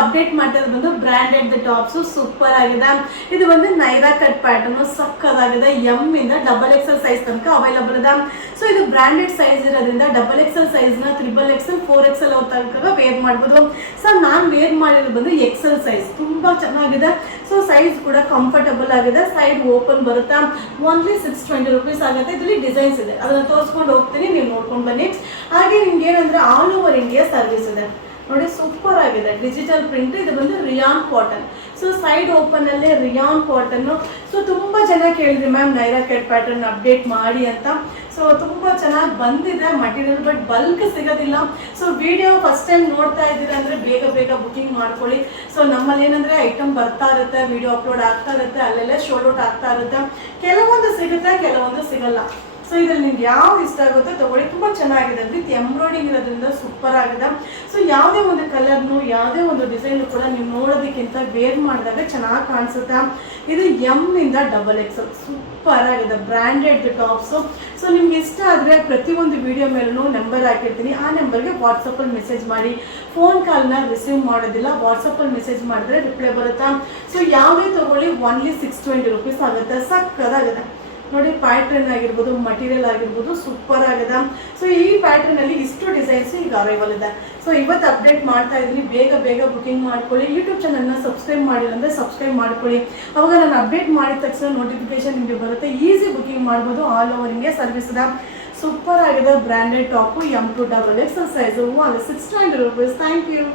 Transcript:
Update ಮಾಡ್ತಿರೋದು ಬಂದು branded tops super ಆಗಿದೆ. ಇದು ಬಂದು ನೈರಾ ಕಟ್ ಪ್ಯಾಟರ್ನ್ ಸಕ್ಕದಾಗಿದೆ. ಎಮ್ ಇಂದ XXL ಸೈಜ್ ತನಕ ಅವೈಲಬಲ್ ಇದೆ. ಸೊ ಇದು ಬ್ರಾಂಡೆಡ್ ಸೈಜ್ ಇರೋದ್ರಿಂದ XXL ಸೈಜ್ ನ XXL 4XL ತನಕ ವೇರ್ ಮಾಡ್ಬೋದು. ಸೊ ನಾನು ವೇರ್ ಮಾಡಿರೋದು ಬಂದು XL ಸೈಜ್, ತುಂಬಾ ಚೆನ್ನಾಗಿದೆ. ಸೊ ಸೈಜ್ ಕೂಡ ಕಂಫರ್ಟಬಲ್ ಆಗಿದೆ. ಸೈಡ್ ಓಪನ್ ಬರುತ್ತೆ. ಓನ್ಲಿ 620 rupees ಆಗುತ್ತೆ. ಇದರಲ್ಲಿ ಡಿಸೈನ್ಸ್ ಇದೆ, ಅದನ್ನ ತೋರಿಸ್ಕೊಂಡು ಹೋಗ್ತೀನಿ, ನೀವು ನೋಡ್ಕೊಂಡು ಬನ್ನಿ. ಹಾಗೆ ನಿಮ್ಗೆ ಏನಂದ್ರೆ ಆಲ್ ಓವರ್ ಇಂಡಿಯಾ ಸರ್ವಿಸ್ ಇದೆ ನೋಡಿ, ಸೂಪರ್ ಆಗಿದೆ. Digital print. ಇದು ಬಂದು rayon cotton. So side open ಅಲ್ಲೇ ರಿಯಾನ್ ಕಾಟನ್. ಸೊ ತುಂಬಾ ಜನ ಕೇಳಿದ್ರಿ ma'am Naira cut pattern update ಮಾಡಿ ಅಂತ. ಸೊ ತುಂಬಾ ಚೆನ್ನಾಗಿ ಬಂದಿದೆ ಮಟೀರಿಯಲ್, ಬಟ್ ಬಲ್ಕ್ ಸಿಗೋದಿಲ್ಲ. ಸೊ ವಿಡಿಯೋ ಫಸ್ಟ್ ಟೈಮ್ ನೋಡ್ತಾ ಇದ್ದೀರಾ ಅಂದ್ರೆ ಬೇಗ ಬೇಗ ಬುಕಿಂಗ್ ಮಾಡ್ಕೊಳ್ಳಿ. ಸೊ ನಮ್ಮಲ್ಲಿ ಏನಂದ್ರೆ ಐಟಮ್ ಬರ್ತಾ ಇರುತ್ತೆ, ವಿಡಿಯೋ ಅಪ್ಲೋಡ್ ಆಗ್ತಾ ಇರುತ್ತೆ, ಅಲ್ಲೆಲ್ಲ ಶೋಲ್ಡ್ ಔಟ್ ಆಗ್ತಾ ಇರುತ್ತೆ. ಕೆಲವೊಂದು ಸಿಗುತ್ತೆ, ಕೆಲವೊಂದು ಸಿಗಲ್ಲ. ಸೊ ಇದ್ರಲ್ಲಿ ನಿಮ್ಗೆ ಯಾವ್ದು ಇಷ್ಟ ಆಗುತ್ತೋ ತಗೊಳ್ಳಿ. ತುಂಬಾ ಚೆನ್ನಾಗಿದೆ, ವಿತ್ ಎಂಬ್ರಾಯ್ಡಿಂಗ್ ಇರೋದ್ರಿಂದ ಸೂಪರ್ ಆಗಿದೆ. ಸೊ ಯಾವುದೇ ಒಂದು ಕಲರ್ನು ಯಾವುದೇ ಒಂದು ಡಿಸೈನ್ ಕೂಡ ನೀವು ನೋಡೋದಕ್ಕಿಂತ ವೇರ್ ಮಾಡಿದಾಗ ಚೆನ್ನಾಗಿ ಕಾಣಿಸುತ್ತೆ. ಇದು ಎಮ್ ಇಂದ XXL ಸೂಪರ್ ಆಗಿದೆ, ಬ್ರಾಂಡೆಡ್ ಟಾಪ್ಸ್. ಸೊ ನಿಮ್ಗೆ ಇಷ್ಟ ಆದರೆ ಪ್ರತಿಯೊಂದು ವಿಡಿಯೋ ಮೇಲೂ ನಂಬರ್ ಹಾಕಿರ್ತೀನಿ, ಆ ನಂಬರ್ಗೆ ವಾಟ್ಸಪ್ಪಲ್ಲಿ ಮೆಸೇಜ್ ಮಾಡಿ. ಫೋನ್ ಕಾಲ್ನ ರಿಸೀವ್ ಮಾಡೋದಿಲ್ಲ, ವಾಟ್ಸಪ್ಪಲ್ಲಿ ಮೆಸೇಜ್ ಮಾಡಿದ್ರೆ ರಿಪ್ಲೈ ಬರುತ್ತಾ. ಸೊ ಯಾವುದೇ ತಗೊಳ್ಳಿ ಓನ್ಲಿ 620 rupees ಆಗುತ್ತೆ. ಸಕ್ಕದಾಗಿದೆ ನೋಡಿ. ಪ್ಯಾಟ್ರನ್ ಆಗಿರ್ಬೋದು, ಮಟೀರಿಯಲ್ ಆಗಿರ್ಬೋದು ಸೂಪರ್ ಆಗಿದೆ. ಸೊ ಈ ಪ್ಯಾಟ್ರನ್ ಅಲ್ಲಿ ಇಷ್ಟು ಡಿಸೈನ್ಸ್ ಈಗ ಅರೈವಲ್ ಇದೆ. ಸೊ ಇವತ್ತು ಅಪ್ಡೇಟ್ ಮಾಡ್ತಾ ಇದ್ದೀನಿ, ಬೇಗ ಬೇಗ ಬುಕಿಂಗ್ ಮಾಡ್ಕೊಳ್ಳಿ. ಯೂಟ್ಯೂಬ್ ಚಾನಲ್ನ ಸಬ್ಸ್ಕ್ರೈಬ್ ಮಾಡಿಲ್ಲ ಅಂದರೆ ಸಬ್ಸ್ಕ್ರೈಬ್ ಮಾಡ್ಕೊಳ್ಳಿ. ಅವಾಗ ನಾನು ಅಪ್ಡೇಟ್ ಮಾಡಿದ ತಕ್ಷಣ ನೋಟಿಫಿಕೇಶನ್ ನಿಮಗೆ ಬರುತ್ತೆ. ಈಸಿ ಬುಕಿಂಗ್ ಮಾಡ್ಬೋದು. ಆಲ್ ಓವರ್ ಇಂಡಿಯಾ ಸರ್ವಿಸ್ ಇದೆ. ಸೂಪರ್ ಆಗಿದೆ branded top. M2 XXL size. 620 rupees. Thank you.